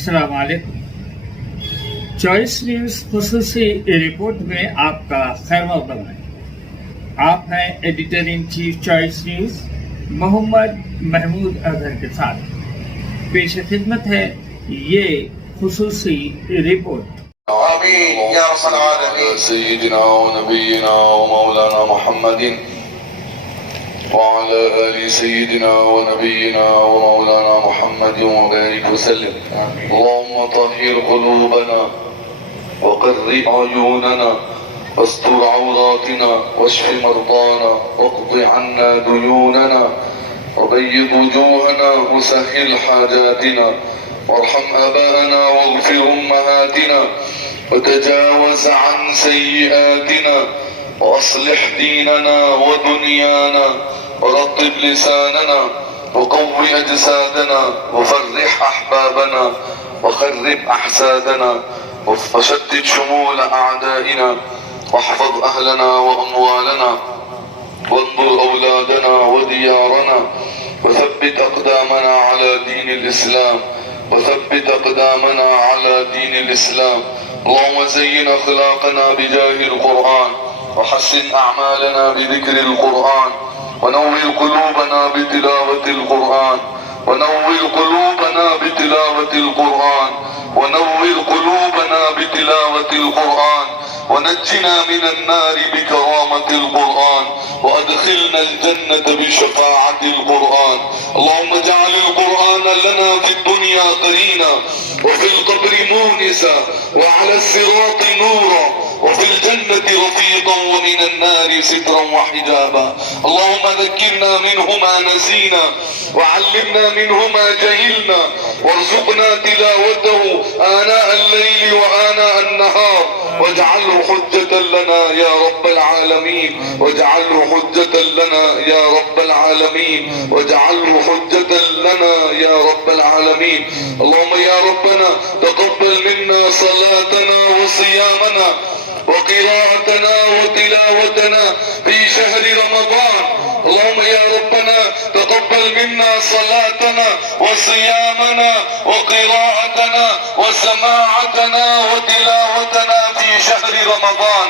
अस्सलाम वालेकुम। Choice news खुसूसी रिपोर्ट में आपका खैर मक़दम है। आप हैं editor in chief choice news Mohammad Mahmood Azhar के साथ। पेश खिदमत है ये खुसूसी रिपोर्ट। आमीन या रब्बल आलमीन। सय्यिदिना व नबिय्यिना व मौलाना मुहम्मदिन व अला आलि सय्यिदिना व नबिय्यिना व मौलाना मुहम्मदिन व बारिक व सल्लिम। अल्लाहुम्मा तह्हिर क़ुलूबना व क़र्रि अयूनना वास्tur औरातिना वश्फ मर्दाना वक़्दि अन्ना दुयूनना वबय्यिद वजूहना वसहहिल हाजातिना وارحم آباءنا واغفر أمهاتنا وتجاوز عن سيئاتنا وأصلح ديننا ودنيانا ورطب لساننا وقوي أجسادنا وفرح أحبابنا وخرب أحسادنا وشتت شمول أعدائنا واحفظ أهلنا وأموالنا وانظر أولادنا وديارنا وثبت أقدامنا على دين الإسلام وثبت أقدامنا على دين الإسلام. اللهم زين أخلاقنا بجاه القرآن وحسن أعمالنا بذكر القرآن ونور قلوبنا بتلاوة القرآن ونور قلوبنا بتلاوة القرآن ونور قلوبنا بتلاوة القرآن ونجنا من النار بكرامة القرآن وأدخلنا الجنة بشفاعة القرآن. اللهم اجعل القرآن لنا في الدنيا قرينا وفي القبر مونسا وعلى الصراط نورا وفي الجنة رفيقا ومن النار سترا وحجابا. اللهم ذكرنا منه ما نسينا وعلمنا منه ما جهلنا وارزقنا تلاوته آناء الليل وآناء النهار واجعله حجة لنا يا رب العالمين واجعله حجة لنا يا رب العالمين واجعله حجة لنا يا رب العالمين. اللهم يا ربنا تقبل منا صلاتنا وصيامنا وقراءتنا وتلاوتنا في شهر رمضان. اللهم يا ربنا تقبل منا صلاتنا وصيامنا وقراءتنا وسماعتنا وتلاوتنا في شهر رمضان.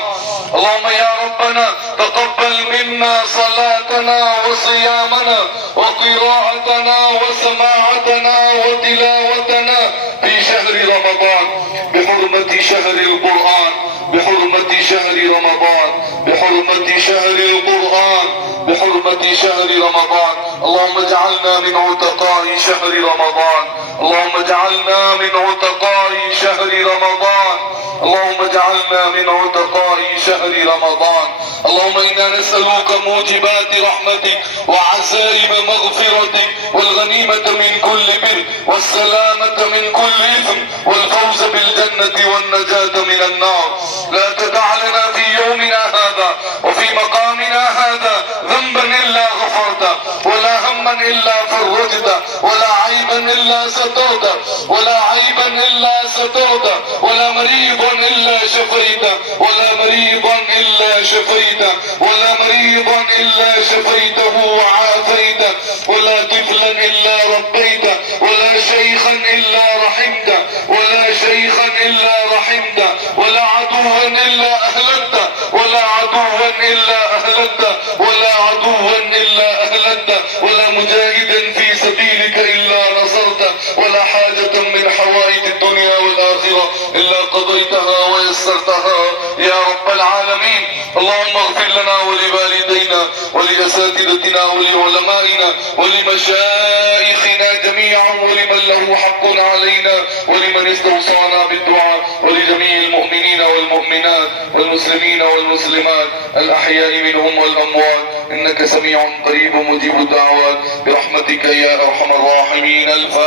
اللهم يا ربنا تقبل منا صلاتنا وصيامنا وقراءتنا وسماعتنا وتلاوتنا في شهر رمضان بحرمة شهر القرآن بحرمة شهر رمضان بحرمة شهر القرآن بحرمة شهر رمضان. اللهم اجعلنا من عتقاء شهر رمضان اللهم اجعلنا من عتقاء شهر رمضان اللهم اجعلنا من عتقاء شهر رمضان. اللهم إنا نسألك موجبات رحمتك وعزائم مغفرتك والغنيمة من كل بر والسلامة من كل إثم والفوز بالجنة والنجاة من النار. لا تدع لنا في يومنا هذا وفي مقامنا هذا ذنبا إلا غفرته ولا هما إلا فرجته ولا عيبا إلا سترته ولا عيبا إلا سترته ولا مريضا إلا شفيته ولا مريضا إلا شفيته ولا مريضا إلا شفيته وعافيته ولا طفلا إلا ربيته ولا شيخا إلا رحمته ولا شيخا إلا رحمته ولا عدوا إلا أهلكته ولا عدوا إلا أهلكته ولا عدوا إلا أهلكته ولا مجاهدا في سبيلك إلا نصرته ولا حاجة من حوائج الدنيا والآخرة إلا قضيتها ويسرتها يا رب العالمين. اللهم اغفر لنا ولوالدينا ولأساتذتنا ولعلمائنا ولمشايخنا جميعا ولمن له حق علينا ولمن استوصانا بالدعاء ولجميع المؤمنين والمؤمنات والمسلمين والمسلمات الأحياء منهم والأموات إنك سميع قريب مجيب الدعوات برحمتك يا أرحم الراحمين. الفاتحة.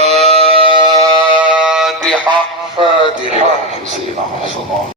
فاتحة. سيدنا محمد